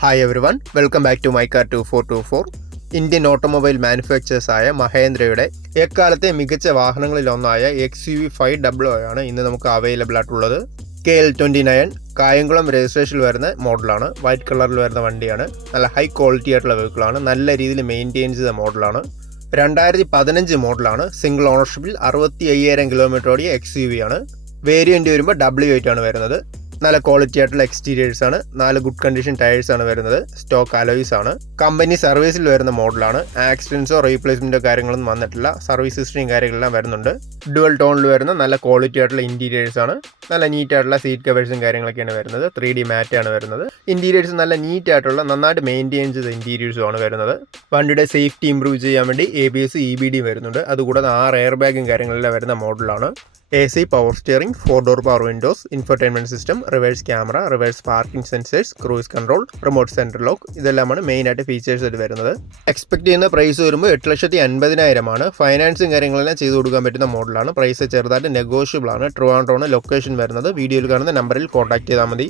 Hi everyone, welcome back to my car 2424. Indian automobile മാനുഫാക്ചേഴ്സായ മഹേന്ദ്രയുടെ എക്കാലത്തെ മികച്ച വാഹനങ്ങളിലൊന്നായ XUV 500 ആണ് ഇന്ന് നമുക്ക് അവൈലബിൾ ആയിട്ടുള്ളത്. KL29 കായംകുളം രജിസ്ട്രേഷനിൽ വരുന്ന മോഡലാണ്. വൈറ്റ് കളറിൽ വരുന്ന വണ്ടിയാണ്. നല്ല ഹൈ ക്വാളിറ്റി ആയിട്ടുള്ള വെഹിക്കിളാണ്. നല്ല രീതിയിൽ മെയിൻറ്റെയിൻ ചെയ്ത മോഡലാണ്. 2015 മോഡലാണ്. സിംഗിൾ ഓണർഷിപ്പിൽ 65,000 കിലോമീറ്റർ ഓടിയ XUV ആണ്. വേരിയന്റ് വരുമ്പോൾ W8 ആണ് വരുന്നത്. നല്ല ക്വാളിറ്റി ആയിട്ടുള്ള എക്സ്റ്റീരിയേഴ്സ് ആണ്. 4 ഗുഡ് കണ്ടീഷൻ ടയേഴ്സ് ആണ് വരുന്നത്. സ്റ്റോക്ക് അലോയ്സ് ആണ്. കമ്പനി സർവീസിൽ വരുന്ന മോഡലാണ്. ആക്സിഡൻസോ റീപ്ലേസ്മെന്റോ കാര്യങ്ങളൊന്നും വന്നിട്ടില്ല. സർവീസ് ഹിസ്റ്ററിയും കാര്യങ്ങളെല്ലാം വരുന്നുണ്ട്. ഡുവൽ ടോണിൽ വരുന്ന നല്ല ക്വാളിറ്റി ആയിട്ടുള്ള ഇന്റീരിയേഴ്സ് ആണ്. നല്ല നീറ്റ് ആയിട്ടുള്ള സീറ്റ് കവേഴ്സും കാര്യങ്ങളൊക്കെയാണ് വരുന്നത്. 3D മാറ്റ് ആണ് വരുന്നത്. ഇന്റീരിയേഴ്സ് നല്ല നീറ്റ് ആയിട്ടുള്ള നന്നായിട്ട് മെയിൻറ്റെയിൻ ചെയ്ത ഇന്റീരിയേഴ്സും ആണ് വരുന്നത്. വണ്ടിയുടെ സേഫ്റ്റി ഇംപ്രൂവ് ചെയ്യാൻ വേണ്ടി ABS EBD വരുന്നുണ്ട്. അതുകൂടാതെ 6 എയർ ബാഗും കാര്യങ്ങളെല്ലാം വരുന്ന മോഡലാണ്. AC power steering, 4 door power windows, infotainment system, reverse camera, reverse parking sensors, cruise control, remote central lock, ഇതെല്ലാമാണ് മെയിൻ ആയിട്ട് ഫീച്ചേഴ്സ് ആയിട്ട് വരുന്നത്. എക്സ്പെക്ട് ചെയ്യുന്ന പ്രൈസ് വരുമ്പോൾ 8,50,000 ആണ്. ഫൈനാൻസും കാര്യങ്ങളെല്ലാം ചെയ്തു കൊടുക്കാൻ പറ്റുന്ന മോഡലാണ്. പ്രൈസ് ചെറുതായിട്ട് നെഗോഷ്യബിൾ ആണ്. ട്രിവാൻഡ്രം ആണ് ലൊക്കേഷൻ വരുന്നത്. വീഡിയോയിൽ കാണുന്ന നമ്പറിൽ കോൺടാക്ട് ചെയ്താൽ മതി.